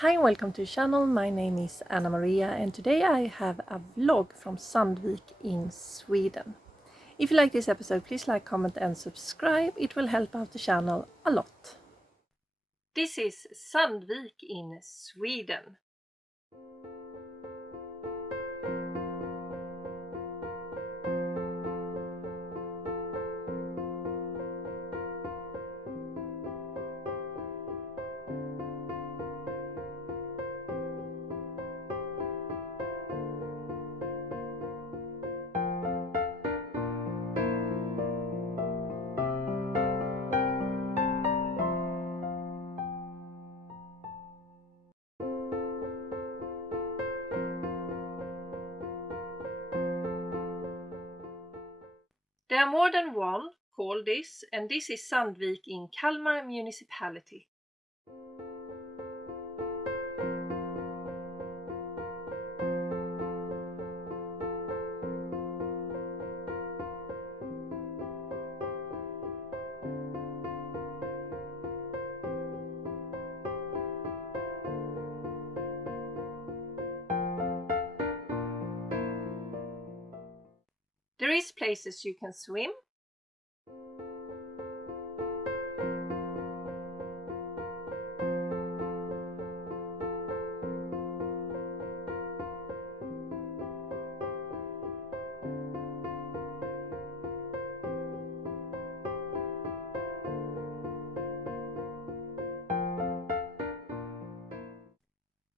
Hi and welcome to the channel. My name is Anna Maria and today I have a vlog from Sandvik in Sweden. If you like this episode, please like, comment and subscribe. It will help out the channel a lot. This is Sandvik in Sweden. There are more than one called this, and this is Sandvik in Kalmar municipality. There is places you can swim.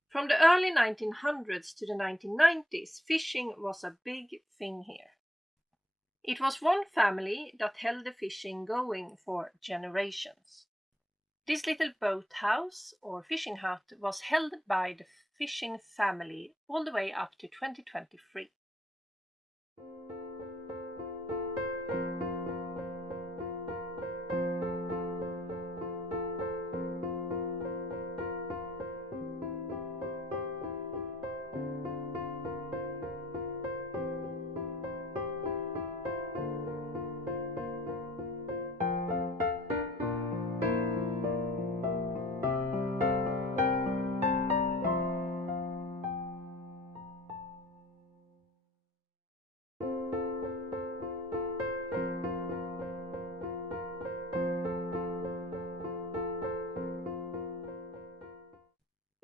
From the early 1900s to the 1990s, fishing was a big thing here. It was one family that held the fishing going for generations. This little boathouse or fishing hut was held by the fishing family all the way up to 2023.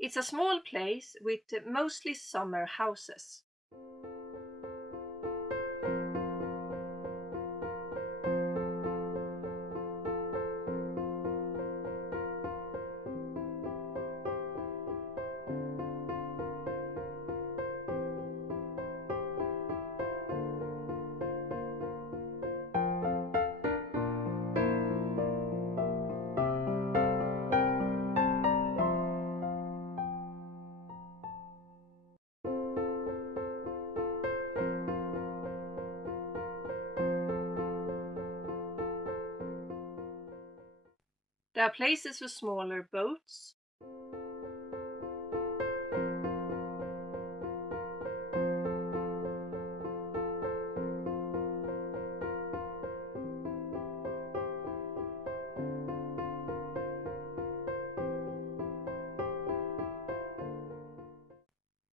It's a small place with mostly summer houses. There are places for smaller boats.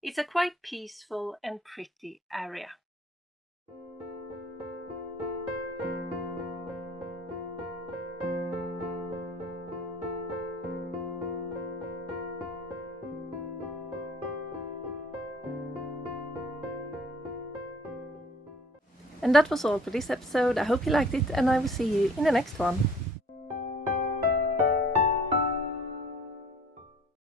It's a quite peaceful and pretty area. And that was all for this episode. I hope you liked it and I will see you in the next one.